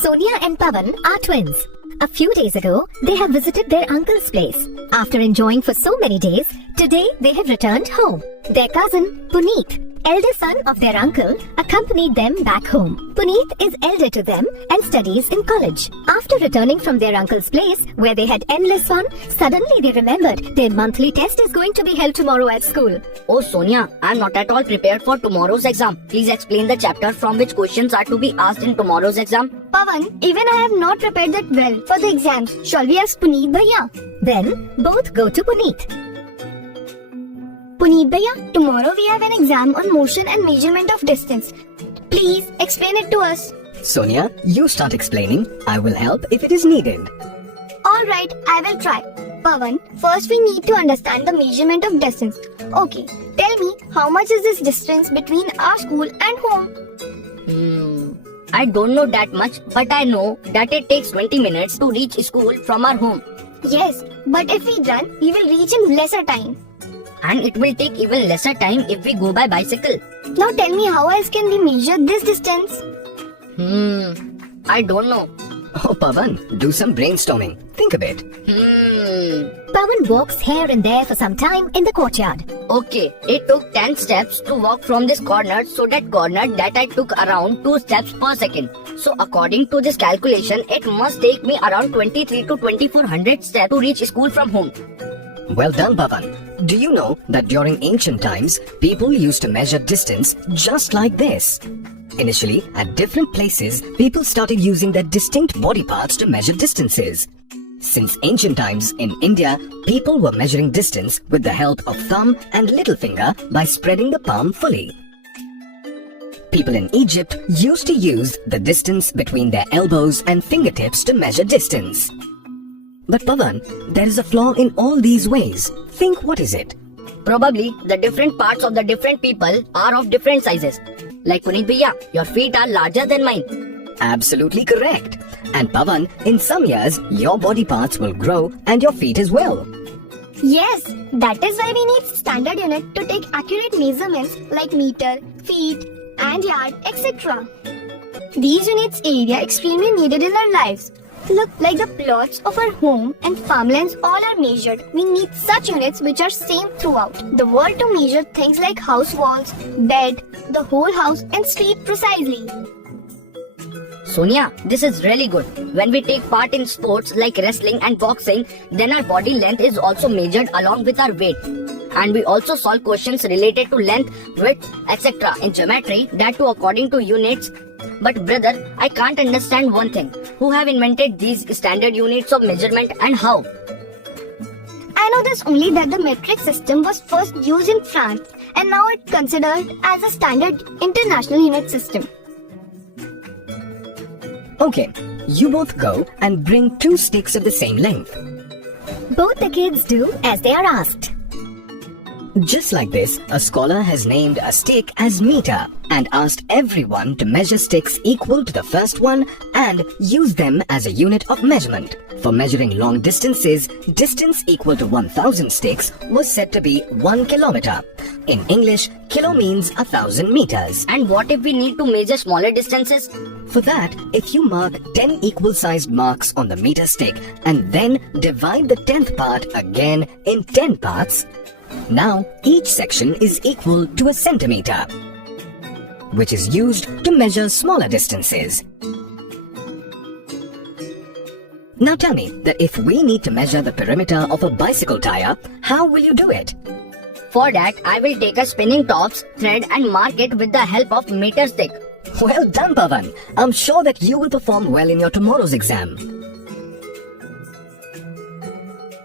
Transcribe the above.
Sonia and Pawan are twins. A few days ago, they have visited their uncle's place. After enjoying for so many days, today they have returned home. Their cousin, Puneet, elder son of their uncle, accompanied them back home. Puneet is elder to them and studies in college. After returning from their uncle's place, where they had endless fun, suddenly they remembered their monthly test is going to be held tomorrow at school. Oh Sonia, I am not at all prepared for tomorrow's exam. Please explain the chapter from which questions are to be asked in tomorrow's exam. Pawan, even I have not prepared that well for the exams. Shall we ask Puneet Bhaiya? Then both go to Puneet. Puneet Bhaiya, tomorrow we have an exam on motion and measurement of distance. Please explain it to us. Sonia, you start explaining. I will help if it is needed. Alright, I will try. Pawan, first we need to understand the measurement of distance. Okay, tell me, how much is this distance between our school and home? I don't know that much, but I know that it takes 20 minutes to reach school from our home. Yes, but if we run, we will reach in lesser time. And it will take even lesser time if we go by bicycle. Now tell me, how else can we measure this distance? I don't know. Oh, Pawan, do some brainstorming. Think a bit. Pawan walks here and there for some time in the courtyard. Okay, it took 10 steps to walk from this corner, so that corner that I took around 2 steps per second. So according to this calculation, it must take me around 23 to 2400 steps to reach school from home. Well done, Pawan. Do you know that during ancient times, people used to measure distance just like this? Initially, at different places, people started using their distinct body parts to measure distances. Since ancient times in India, people were measuring distance with the help of thumb and little finger by spreading the palm fully. People in Egypt used to use the distance between their elbows and fingertips to measure distance. But Pawan, there is a flaw in all these ways. Think, what is it? Probably the different parts of the different people are of different sizes. Like Puneet Bhaiya, your feet are larger than mine. Absolutely correct. And Pawan, in some years, your body parts will grow and your feet as well. Yes, that is why we need standard unit to take accurate measurements like meter, feet, and yard, etc. These units area extremely needed in our lives. Look, like the plots of our home and farmlands all are measured. We need such units which are same throughout the world to measure things like house walls, bed, the whole house and street precisely. Sonia, this is really good. When we take part in sports like wrestling and boxing, then our body length is also measured along with our weight. And we also solve questions related to length, width, etc. in geometry, that too according to units. But brother, I can't understand one thing. Who have invented these standard units of measurement and how? I know this only that the metric system was first used in France and now it's considered as a standard international unit system. Okay, you both go and bring 2 sticks of the same length. Both the kids do as they are asked. Just like this, a scholar has named a stick as meter and asked everyone to measure sticks equal to the first one and use them as a unit of measurement. For measuring long distances, distance equal to 1000 sticks was said to be 1 kilometer. In English, kilo means 1000 meters. And what if we need to measure smaller distances? For that, if you mark 10 equal-sized marks on the meter stick and then divide the 10th part again in 10 parts, now each section is equal to a centimeter, which is used to measure smaller distances. Now tell me that if we need to measure the perimeter of a bicycle tire, how will you do it? For that, I will take a spinning tops, thread and mark it with the help of meter stick. Well done, Pawan. I'm sure that you will perform well in your tomorrow's exam.